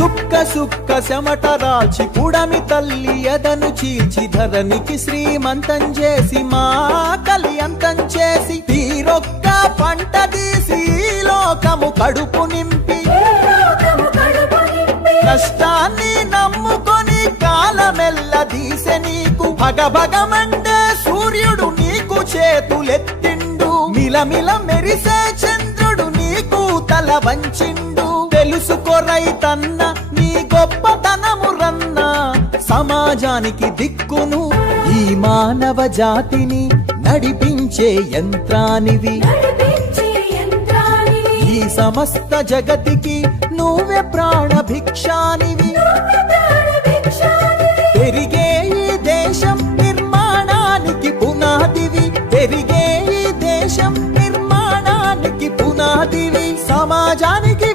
సుక్క సుక్క చెమట రాల్చి కుడమి తల్లి ఎదను చీల్చి ధరణికి శ్రీమంతం చేసి మా కలి అంతం చేసి తీరొక్క పంట తీసి లోకము కడుపు నింపి. కష్టాన్ని నమ్ముకొని కాలమెల్ల దీసె నీకు. భగభగమండే సూర్యుడు నీకు చేతులెత్తిండు. మిలమిల మెరిసే చంద్రుడు నీకు తల వంచిండు. తెలుసుకో రైతన్న నీ గొప్పతనము రన్న. సమాజానికి దిక్కును ఈ మానవ జాతిని నడిపించే యంత్రానివి. ఈ సమస్త జగతికి నువ్వే ప్రాణభిక్షానివి. పెరిగే ఈ దేశం నిర్మాణానికి పునాదివి. పెరిగే ఈ దేశం నిర్మాణానికి పునాదివి. సమాజానికి